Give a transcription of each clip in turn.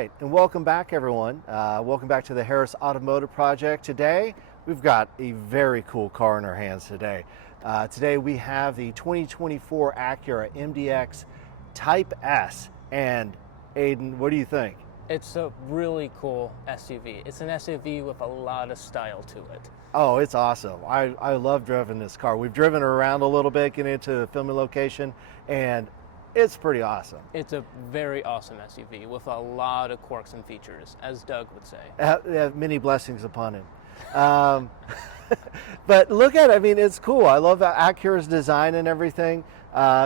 right, and welcome back, everyone. Welcome back to the Harris Automotive Project. Today, we've got a very cool car in our hands today. Today, we have the 2024 Acura MDX Type S. And Aiden, what do you think? It's a really cool SUV. It's an SUV with a lot of style to it. Oh, it's awesome. I love driving this car. We've driven her around a little bit, getting into the filming location, and it's pretty awesome. It's a very awesome SUV with a lot of quirks and features, as Doug would say. Many blessings upon him. But look at it. I mean, it's cool. I love Acura's design and everything.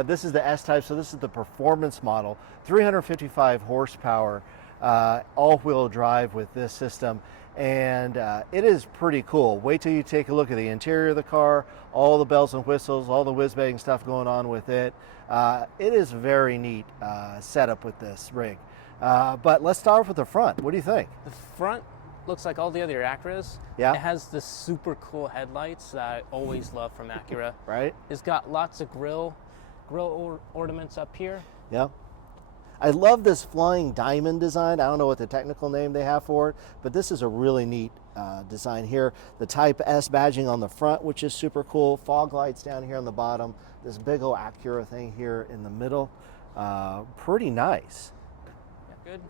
This is the S-Type, so this is the performance model. 355 horsepower, all-wheel drive with this system. And it is pretty cool. Wait till you take a look at the interior of the car, all the bells and whistles, all the whiz-bang stuff going on with it. It is very neat setup with this rig. But let's start off with the front. What do you think? The front looks like all the other Acuras. Yeah. It has the super cool headlights that I always love from Acura. Right. It's got lots of grill ornaments up here. Yeah. I love this flying diamond design. I don't know what the technical name they have for it, but this is a really neat design here. The Type S badging on the front, which is super cool. Fog lights down here on the bottom. This big old Acura thing here in the middle. Pretty nice. Yeah, good.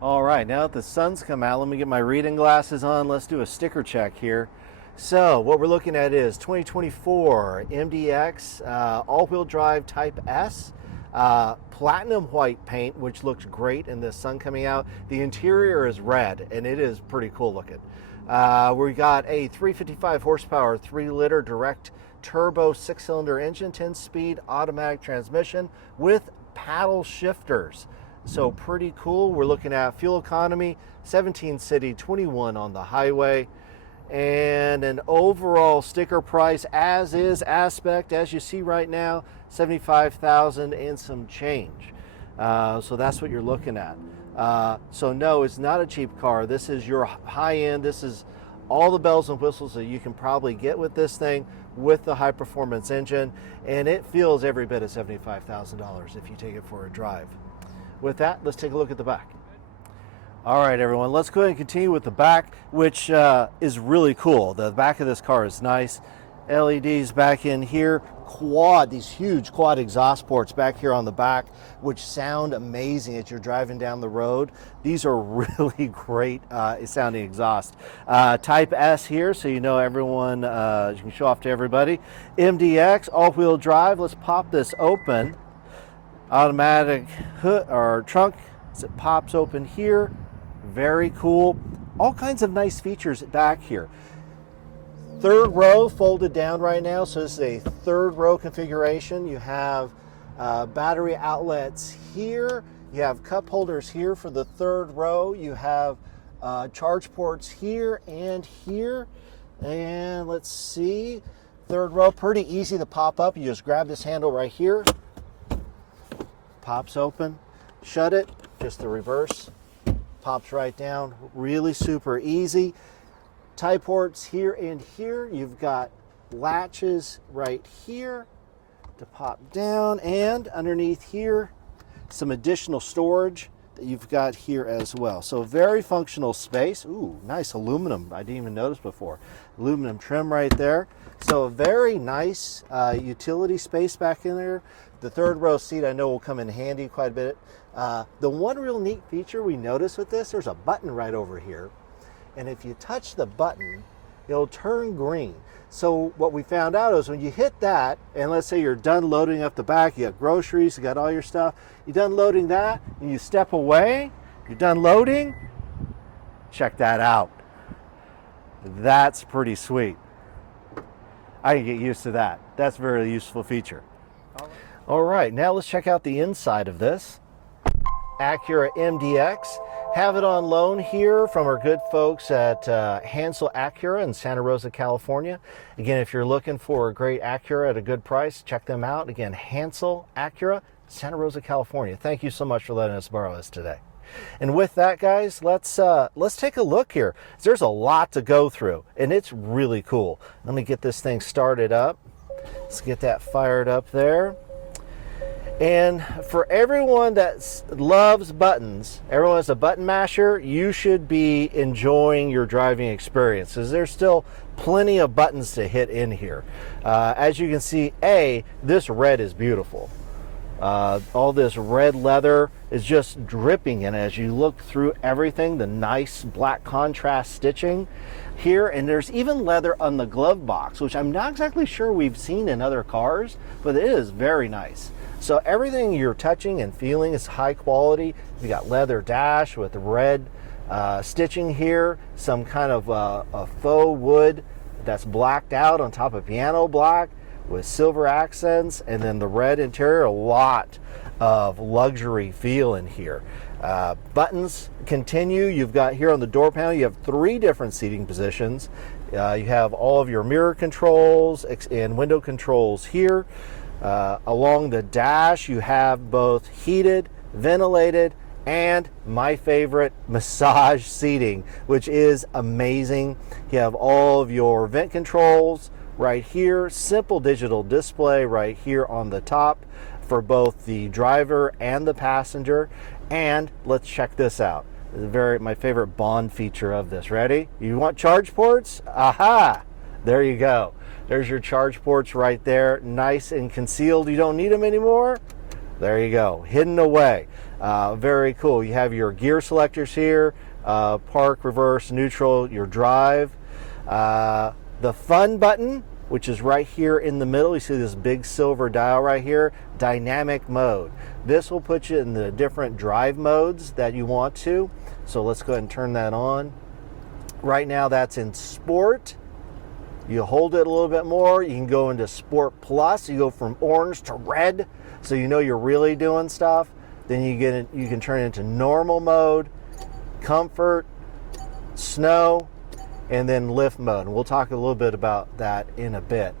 All right, now that the sun's come out, let me get my reading glasses on. Let's do a sticker check here. So what we're looking at is 2024 MDX all-wheel drive Type S. Platinum white paint, which looks great in the sun coming out. The interior is red, and it is pretty cool looking. We got a 355 horsepower, 3-liter direct turbo 6-cylinder engine, 10-speed automatic transmission with paddle shifters. So pretty cool. We're looking at fuel economy, 17 city, 21 on the highway. And an overall sticker price as is aspect, as you see right now, $75,000 and some change. So that's what you're looking at. So no, it's not a cheap car. This is your high end. This is all the bells and whistles that you can probably get with this thing, with the high performance engine, and it feels every bit of $75,000 if you take it for a drive. With that, let's take a look at the back. All right, everyone, let's go ahead and continue with the back, which is really cool. The back of this car is nice. LEDs back in here. These huge quad exhaust ports back here on the back, which sound amazing as you're driving down the road. These are really great sounding exhaust. Type S here, so you know everyone, you can show off to everybody. MDX, all-wheel drive. Let's pop this open. Automatic hood or trunk, as it pops open here. Very cool. All kinds of nice features back here. Third row folded down right now, so this is a third row configuration. You have battery outlets here. You have cup holders here for the third row. You have charge ports here and here. And let's see, third row, pretty easy to pop up. You just grab this handle right here. Pops open, shut it, just the reverse, pops right down, really super easy. Tie ports here and here. You've got latches right here to pop down, and underneath here, some additional storage that you've got here as well. So very functional space. Ooh, nice aluminum. I didn't even notice before. Aluminum trim right there. So a very nice utility space back in there. The third row seat I know will come in handy quite a bit. The one real neat feature we noticed with this, there's a button right over here. And if you touch the button, it'll turn green. So what we found out is when you hit that, and let's say you're done loading up the back, you got groceries, you got all your stuff, you're done loading that, and you step away, you're done loading, check that out. That's pretty sweet. I can get used to that. That's a very useful feature. All right, now let's check out the inside of this Acura MDX. Have it on loan here from our good folks at Hansel Acura in Santa Rosa, California. Again, if you're looking for a great Acura at a good price, check them out. Again, Hansel Acura, Santa Rosa, California. Thank you so much for letting us borrow this today. And with that, guys, let's take a look here. There's a lot to go through, and it's really cool. Let me get this thing started up. Let's get that fired up there. And for everyone that loves buttons, everyone that's a button masher, you should be enjoying your driving experience, because there's still plenty of buttons to hit in here. As you can see, this red is beautiful. All this red leather is just dripping in as you look through everything, the nice black contrast stitching here, and there's even leather on the glove box, which I'm not exactly sure we've seen in other cars, but it is very nice. So everything you're touching and feeling is high quality. You got leather dash with red stitching here, some kind of a faux wood that's blacked out on top of piano black with silver accents, and then the red interior, a lot of luxury feel in here. Buttons continue. You've got here on the door panel, you have 3 different seating positions. You have all of your mirror controls and window controls here. Along the dash, you have both heated, ventilated, and my favorite, massage seating, which is amazing. You have all of your vent controls right here, simple digital display right here on the top for both the driver and the passenger. And let's check this out. My favorite Bond feature of this. Ready? You want charge ports? Aha! There you go. There's your charge ports right there, nice and concealed. You don't need them anymore. There you go, hidden away. Very cool. You have your gear selectors here, park, reverse, neutral, your drive. The fun button, which is right here in the middle. You see this big silver dial right here, dynamic mode. This will put you in the different drive modes that you want to. So let's go ahead and turn that on. Right now that's in sport. You hold it a little bit more, you can go into Sport Plus. You go from orange to red, so you know you're really doing stuff. Then you can turn it into normal mode, comfort, snow, and then lift mode. And we'll talk a little bit about that in a bit.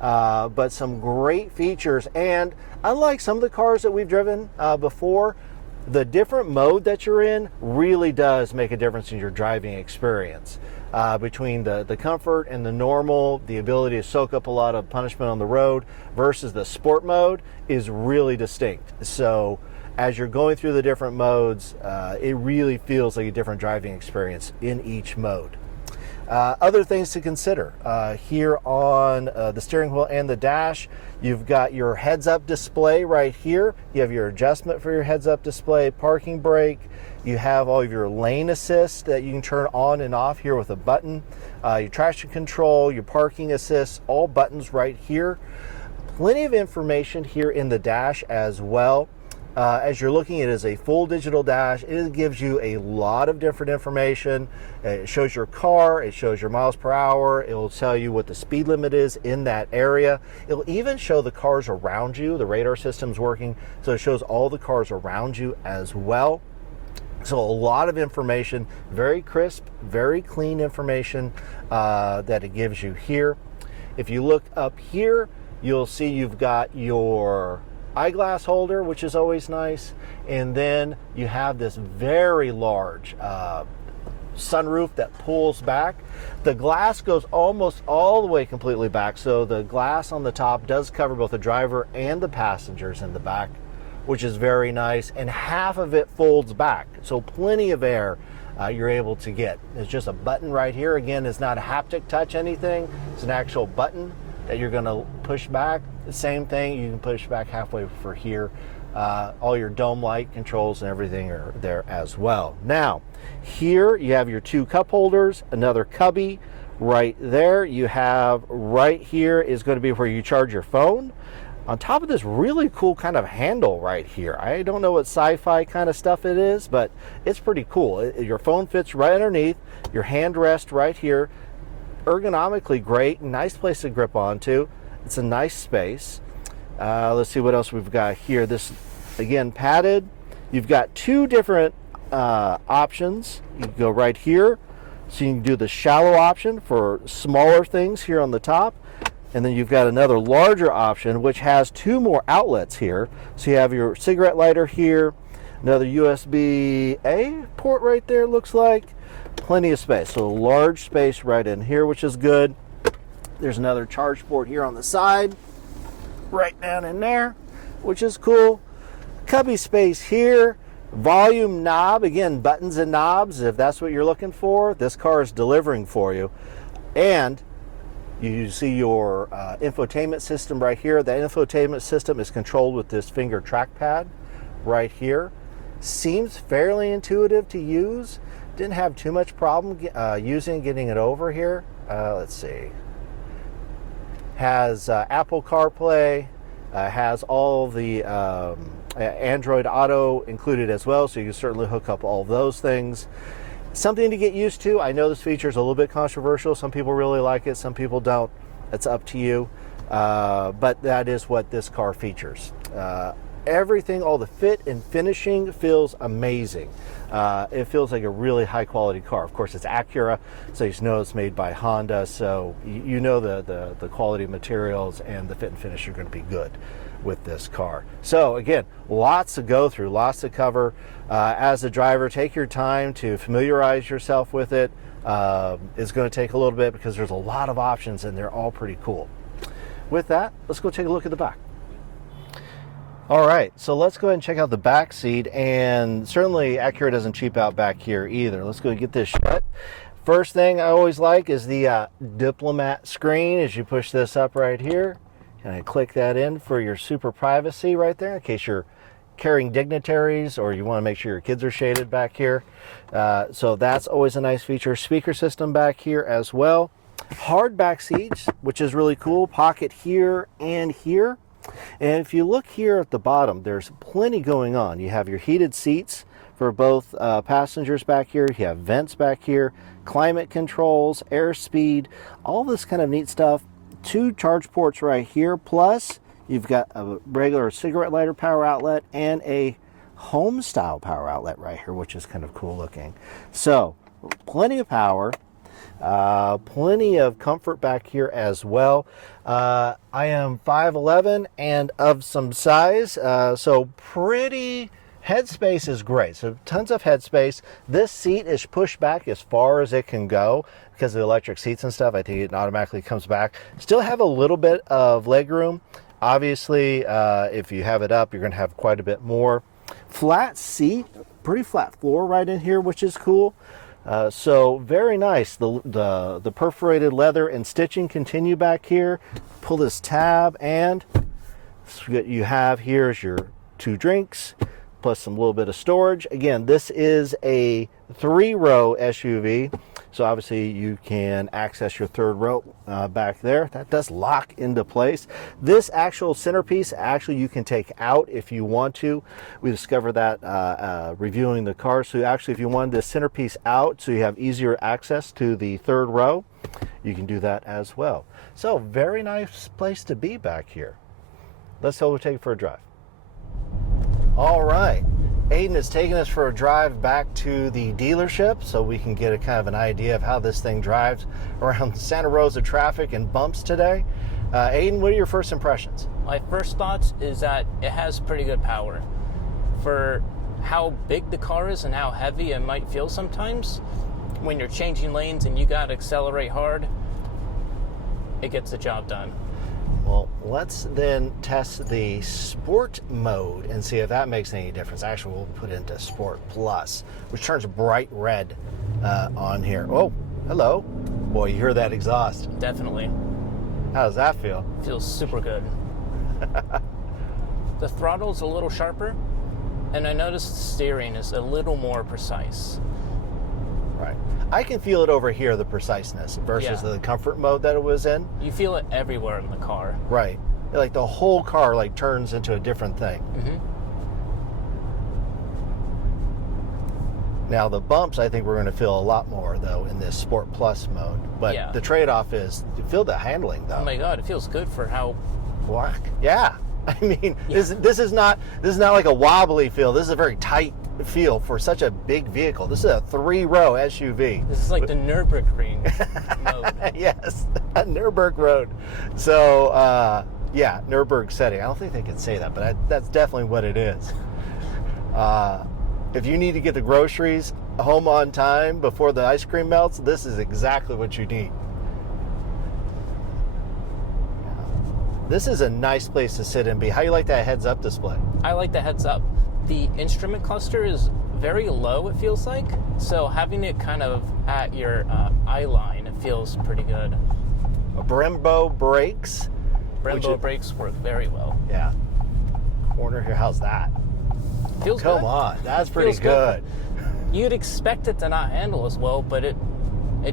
But some great features, and unlike some of the cars that we've driven before, the different mode that you're in really does make a difference in your driving experience. Between the comfort and the normal, the ability to soak up a lot of punishment on the road versus the sport mode is really distinct. So as you're going through the different modes, it really feels like a different driving experience in each mode. Other things to consider here on the steering wheel and the dash, you've got your heads-up display right here. You have your adjustment for your heads-up display, parking brake. You have all of your lane assist that you can turn on and off here with a button. Your traction control, your parking assist, all buttons right here. Plenty of information here in the dash as well. As you're looking, it is a full digital dash. It gives you a lot of different information. It shows your car, it shows your miles per hour, it will tell you what the speed limit is in that area. It'll even show the cars around you. The radar system's working, so it shows all the cars around you as well. So a lot of information, very crisp, very clean information that it gives you here. If you look up here, you'll see you've got your eyeglass holder, which is always nice, and then you have this very large sunroof that pulls back. The glass goes almost all the way completely back, so the glass on the top does cover both the driver and the passengers in the back, which is very nice, and half of it folds back, so plenty of air you're able to get. There's just a button right here. Again, it's not a haptic touch anything, it's an actual button that you're going to push back. The same thing, you can push back halfway for here. All your dome light controls and everything are there as well. Now, here you have your 2 cup holders, another cubby right there. You have right here is going to be where you charge your phone. On top of this really cool kind of handle right here. I don't know what sci-fi kind of stuff it is, but it's pretty cool. Your phone fits right underneath, your hand rest right here. Ergonomically great, nice place to grip onto. It's a nice space. Let's see what else we've got here. This, again, padded. You've got 2 different options. You can go right here, so you can do the shallow option for smaller things here on the top. And then you've got another larger option, which has 2 more outlets here. So you have your cigarette lighter here, another USB-A port right there, looks like. Plenty of space, so large space right in here, which is good. There's another charge port here on the side, right down in there, which is cool. Cubby space here, volume knob, again, buttons and knobs. If that's what you're looking for, this car is delivering for you. And you see your infotainment system right here. The infotainment system is controlled with this finger trackpad right here. Seems fairly intuitive to use. Didn't have too much problem getting it over here. Let's see. Has Apple CarPlay, has all the Android Auto included as well, so you can certainly hook up all of those things. Something to get used to. I know this feature is a little bit controversial. Some people really like it, some people don't. It's up to you. But that is what this car features. Everything, all the fit and finishing feels amazing. It feels like a really high quality car. Of course, it's Acura, so you know it's made by Honda, so you know the quality of materials and the fit and finish are going to be good with this car. So again, lots to go through, lots to cover. As a driver, take your time to familiarize yourself with it. It's going to take a little bit because there's a lot of options and they're all pretty cool. With that, let's go take a look at the back. All right, so let's go ahead and check out the back seat, and certainly Acura doesn't cheap out back here either. Let's go and get this shut. First thing I always like is the diplomat screen as you push this up right here. And I click that in for your super privacy right there in case you're carrying dignitaries or you want to make sure your kids are shaded back here. So that's always a nice feature. Speaker system back here as well. Hard back seats, which is really cool. Pocket here and here. And if you look here at the bottom, there's plenty going on. You have your heated seats for both passengers back here. You have vents back here, climate controls, airspeed, all this kind of neat stuff. 2 charge ports right here, plus you've got a regular cigarette lighter power outlet and a home style power outlet right here, which is kind of cool looking. So plenty of power, plenty of comfort back here as well. I am 5'11" and of some size, so pretty headspace is great. So tons of headspace. This seat is pushed back as far as it can go because of the electric seats and stuff. I think it automatically comes back. Still have a little bit of leg room. Obviously, if you have it up, you're going to have quite a bit more. Flat seat, pretty flat floor right in here, which is cool. So very nice. The perforated leather and stitching continue back here. Pull this tab, and what you have here is your 2 drinks plus some little bit of storage. Again, this is a 3-row SUV, so obviously you can access your 3rd row back there. That does lock into place. This actual centerpiece, actually you can take out if you want to. We discovered that reviewing the car. So actually if you wanted this centerpiece out so you have easier access to the 3rd row, you can do that as well. So very nice place to be back here. Let's go take it for a drive. All right, Aiden is taking us for a drive back to the dealership so we can get a kind of an idea of how this thing drives around Santa Rosa traffic and bumps today. Aiden, what are your first impressions? My first thoughts is that it has pretty good power. For how big the car is and how heavy it might feel sometimes, when you're changing lanes and you gotta accelerate hard, it gets the job done. Well, let's then test the Sport mode and see if that makes any difference. Actually, we'll put it into Sport Plus, which turns bright red on here. Oh, hello. Boy, you hear that exhaust. Definitely. How does that feel? Feels super good. The throttle's a little sharper, and I noticed the steering is a little more precise. Right. I can feel it over here, the preciseness versus the comfort mode that it was in. You feel it everywhere in the car. Right. Like the whole car like turns into a different thing. Mm-hmm. Now the bumps, I think we're going to feel a lot more though in this Sport Plus mode. But the trade-off is you feel the handling though. Oh my God, it feels good for how. Yeah. I mean, this is not like a wobbly feel. This is a very tight feel for such a big vehicle. This is a 3-row SUV. This is like the Nürburgring mode. Yes, a Nürburgring road. So, yeah, Nürburgring setting. I don't think they can say that, but that's definitely what it is. If you need to get the groceries home on time before the ice cream melts, this is exactly what you need. This is a nice place to sit and be. How you like that heads-up display? I like the heads up. The instrument cluster is very low, it feels like. So having it kind of at your eye line, it feels pretty good. Brembo brakes. Brembo brakes work very well. Yeah. Corner here, how's that? Feels Come good. on, that's pretty Feels good. You'd expect it to not handle as well, but it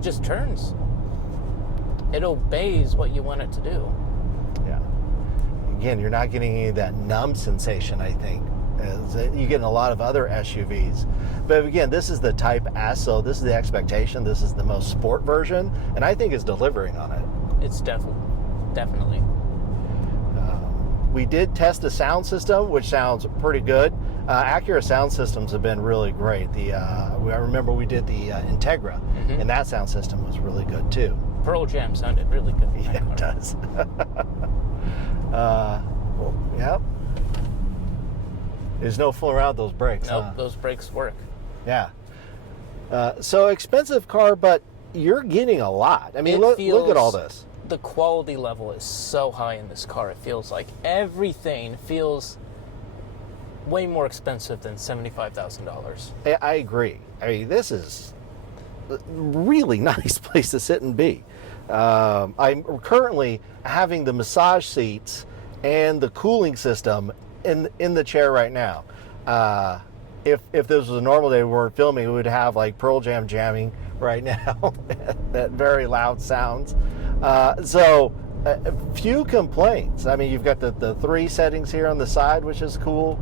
just turns. It obeys what you want it to do. Yeah. Again, you're not getting any of that numb sensation, I think, as you get in a lot of other SUVs. But again, this is the Type S, so this is the expectation. This is the most sport version, and I think it's delivering on it. It's definitely. We did test the sound system, which sounds pretty good. Acura sound systems have been really great. I remember we did the Integra, and that sound system was really good too. Pearl Jam sounded really good. Yeah, it does. Yep. There's no fooling around with those brakes. Nope, huh? those brakes work. Yeah. So expensive car, but you're getting a lot. I mean, look at all this. The quality level is so high in this car. It feels like everything feels way more expensive than $75,000. I agree. I mean, this is a really nice place to sit and be. I'm currently having the massage seats and the cooling system in the chair right now. If this was a normal day we weren't filming, we would have like Pearl Jam jamming right now. That very loud sounds. So a few complaints. I mean, you've got the 3 settings here on the side, which is cool.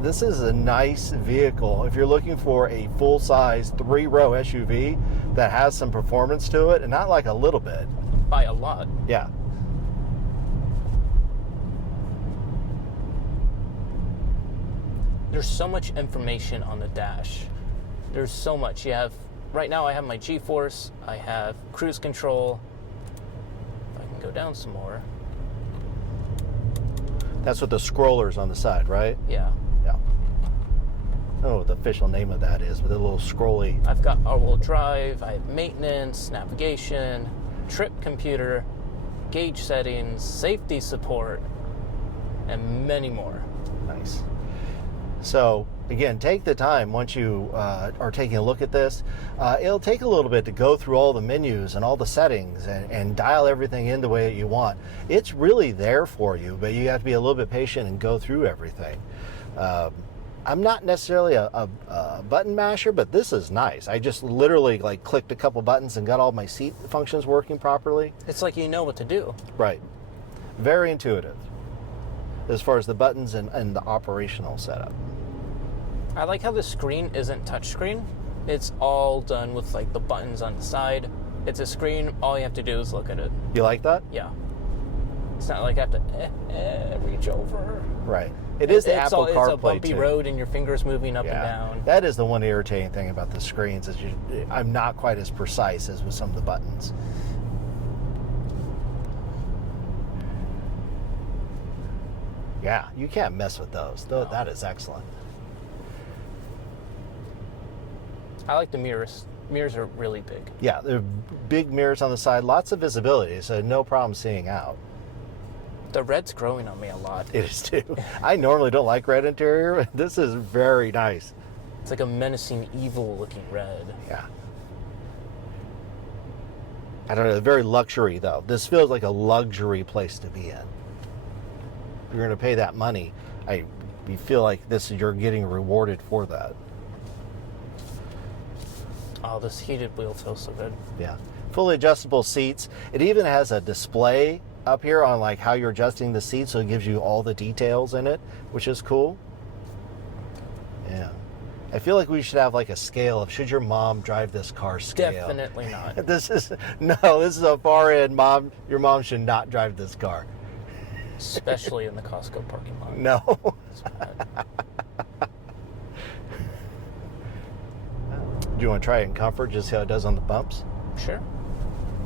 This is a nice vehicle. If you're looking for a full-size 3-row SUV that has some performance to it, and not like a little bit. By a lot. Yeah. There's so much information on the dash. There's so much. Right now I have my G-force, I have cruise control. If I can go down some more. That's what the scroller's on the side, right? Yeah. Yeah. I don't know what the official name of that is, but the little scrolly. I've got all-wheel drive, I have maintenance, navigation, trip computer, gauge settings, safety support, and many more. Nice. So again, take the time once you are taking a look at this. It'll take a little bit to go through all the menus and all the settings and dial everything in the way that you want. It's really there for you, but you have to be a little bit patient and go through everything. I'm not necessarily a button masher, but this is nice. I just literally like clicked a couple buttons and got all my seat functions working properly. It's like you know what to do. Right. Very intuitive as far as the buttons and the operational setup. I like how the screen isn't touchscreen. It's all done with like the buttons on the side. It's a screen, all you have to do is look at it. You like that? Yeah. It's not like I have to reach over. Right. It is the Apple CarPlay It's a bumpy too. road and your fingers moving up and down. That is the one irritating thing about the screens is I'm not quite as precise as with some of the buttons. Yeah, you can't mess with those. No. That is excellent. I like the mirrors. Mirrors are really big. Yeah, they're big mirrors on the side, lots of visibility, so no problem seeing out. The red's growing on me a lot. It is too. I normally don't like red interior, but this is very nice. It's like a menacing, evil-looking red. Yeah. I don't know, very luxury though. This feels like a luxury place to be in. If you're going to pay that money, you feel like you're getting rewarded for that. Oh, this heated wheel feels so good. Yeah. Fully adjustable seats. It even has a display up here on like how you're adjusting the seat, so it gives you all the details in it, which is cool. Yeah. I feel like we should have like a scale of should your mom drive this car scale. Definitely not. This is a far end. Your mom should not drive this car. Especially in the Costco parking lot. No. Do you want to try it in comfort, just see how it does on the bumps? Sure.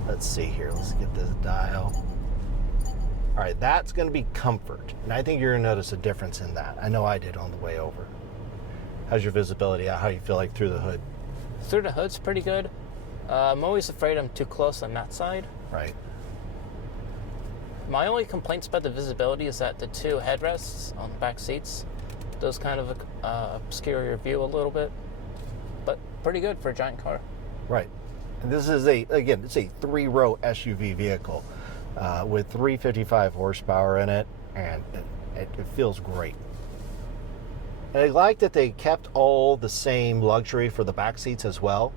Let's see here. Let's get this dial. All right, that's going to be comfort. And I think you're going to notice a difference in that. I know I did on the way over. How's your visibility? How you feel like through the hood? Through the hood's pretty good. I'm always afraid I'm too close on that side. Right. My only complaints about the visibility is that the two headrests on the back seats, those kind of obscure your view a little bit, but pretty good for a giant car. Right. And this is again, it's a 3-row SUV vehicle with 355 horsepower in it, and it feels great. And I like that they kept all the same luxury for the back seats as well.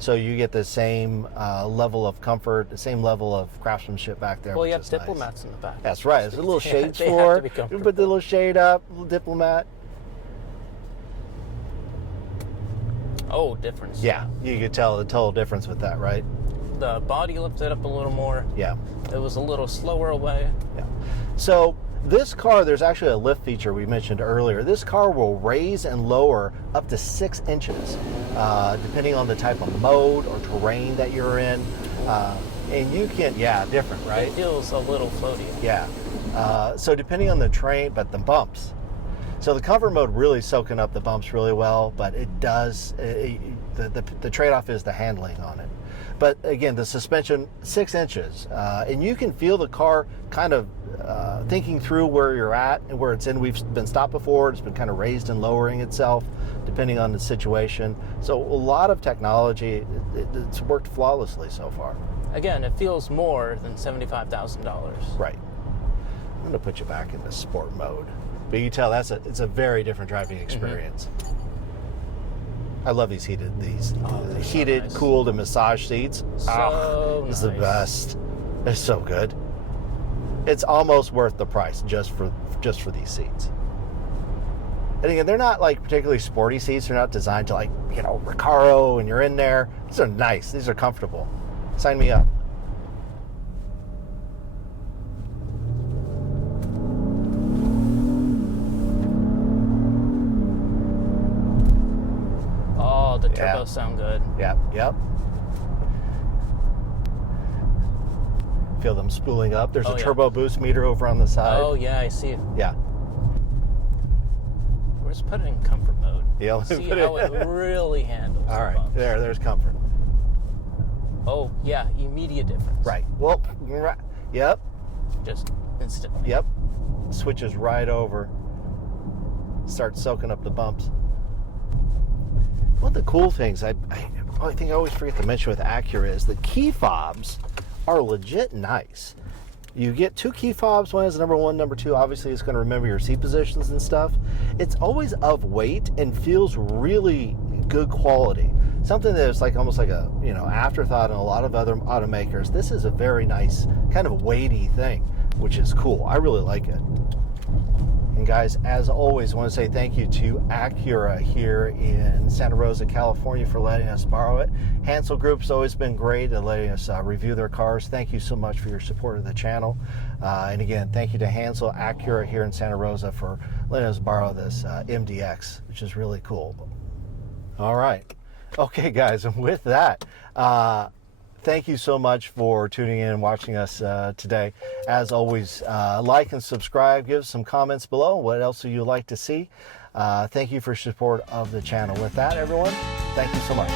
So you get the same level of comfort, the same level of craftsmanship back there. Well, you which have is diplomats nice. in the back. That's right. There's a little shades they for have to be it. comfortable. You put the little shade up, little diplomat. Oh, difference. Yeah, you could tell the total difference with that, right? The body lifted up a little more. Yeah. It was a little slower away. Yeah. So this car, there's actually a lift feature we mentioned earlier. This car will raise and lower up to 6 inches, depending on the type of mode or terrain that you're in. And you can, different, right? It feels a little floaty. Yeah. So depending on the terrain, but the bumps. So the comfort mode really soaking up the bumps really well, but it does, the trade-off is the handling on it. But again, the suspension, 6 inches, and you can feel the car kind of thinking through where you're at and where it's in. We've been stopped before. It's been kind of raised and lowering itself depending on the situation. So a lot of technology, it's worked flawlessly so far. Again, it feels more than $75,000. Right. I'm going to put you back into sport mode. But you can tell it's a very different driving experience. I love these heated, so nice. cooled, and massage seats. So It's nice. the best. They're so good. It's almost worth the price just for these seats. And again, they're not like particularly sporty seats. They're not designed to like, Recaro and you're in there. These are nice. These are comfortable. Sign me up. Oh, the turbos sound good. Yep. Feel them spooling up. There's a turbo boost meter over on the side. Oh, yeah, I see it. Yeah. We're just putting it in comfort mode. Yeah, See how it really handles. All the right, bumps. there's comfort. Oh, yeah, immediate difference. Right. Well, yep. Just instantly. Yep. Switches right over. Starts soaking up the bumps. One of the cool things I think I always forget to mention with Acura is the key fobs are legit nice. You get 2 key fobs. One is number 1, number 2. Obviously, it's going to remember your seat positions and stuff. It's always of weight and feels really good quality. Something that is like almost like a afterthought in a lot of other automakers. This is a very nice kind of weighty thing, which is cool. I really like it. And guys, as always, I want to say thank you to Acura here in Santa Rosa, California for letting us borrow it. Hansel Group's always been great at letting us review their cars. Thank you so much for your support of the channel. And again, thank you to Hansel Acura here in Santa Rosa for letting us borrow this MDX, which is really cool. All right. Okay, guys, and with that, thank you so much for tuning in and watching us today. As always, like and subscribe. Give us some comments below. What else would you like to see? Thank you for your support of the channel. With that, everyone, thank you so much.